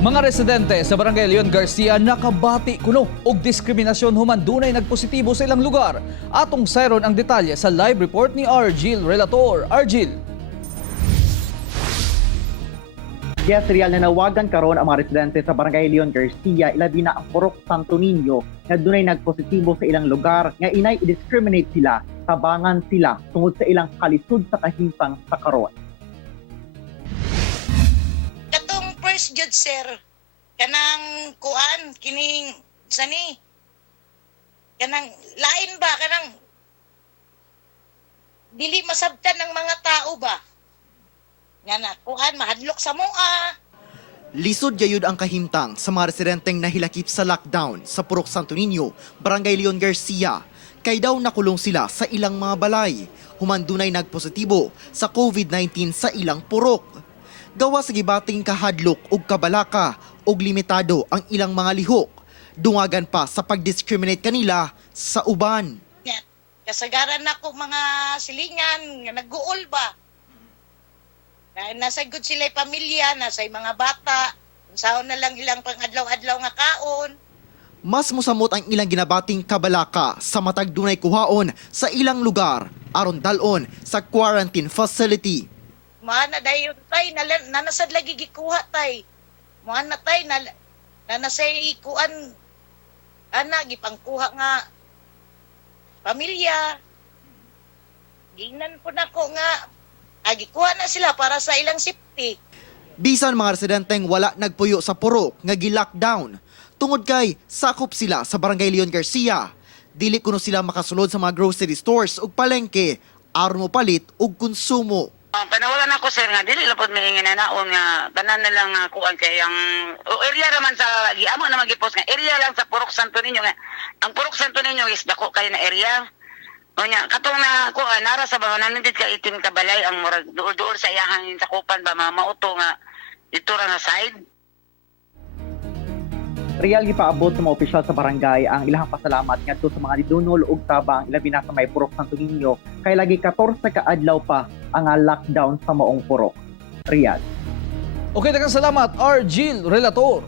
Mga residente sa Barangay Leon Garcia nakabati kuno og diskriminasyon human dunay nagpositibo sa ilang lugar. Atong sayron ang detalye sa live report ni Argil Relator. Argil. Yes, real na nawagan karon ang mga residente sa Barangay Leon Garcia, ilabi na ang Purok Santo Niño nga dunay nagpositibo sa ilang lugar nga inay i-discriminate sila, tabangan sila tungod sa ilang kalisod sa kahimtang sa karon. First jud sir, kanang kuan kining sani kanang lain ba kanang dili masabtan ng mga tao ba nga na kuan mahadlok sa mua. Lisod gayud ang kahimtang sa mga residenteng nahilakip sa lockdown sa Purok Santo Niño, Barangay Leon Garcia. Kay daw nakulong sila sa ilang mga balay. Human dunay nagpositibo sa COVID-19 sa ilang purok. Gawa sa gibating kahadlok ug kabalaka ug limitado ang ilang mga lihok. Dungagan pa sa pagdiscriminate kanila sa uban. Kasagaran nako mga silingan nga nagguol ba. Dahil nasa good sila pamilya, nasa mga bata, unsaon na lang ilang pang-adlaw-adlaw nga kaon. Mas musamot ang ilang ginabating kabalaka sa matag dunay kuhaon sa ilang lugar aron dalon sa quarantine facility. Mana dayon tay nanasad lagi gikuha tay. Mana tay nanasay kuan ana gipangkuha nga pamilya. Gingnan po nako nga gikuha na sila para sa ilang safety. Bisan mga residenteng wala nagpuyo sa purok nga gi-lockdown tungod kay sakop sila sa Barangay Leon Garcia. Dili kuno sila makasulod sa mga grocery stores ug palengke aron mopalit og konsumo. Panawalan ako sir nga dili lang pod miingin na naon nga tanan na lang kuan kay ang area raman sa giamo na magipos nga area lang sa Purok Santo Niño nga ang Purok Santo Niño is dako kay na area. O nya katong na kuan nara sa mga nanindit ka itim kabalay ang murag duol sa iyahang sakupan ba mauto nga dito ra nga side. Real gipaabot sa mga opisyal sa barangay ang ilahang pasalamat ngadto sa mga nidunol ug tabang ilabi na sa may Purok Santo Niño kay lagi 14 ka adlaw pa ang lockdown sa maong purok. Real. Okay, daghang salamat Argil Relator.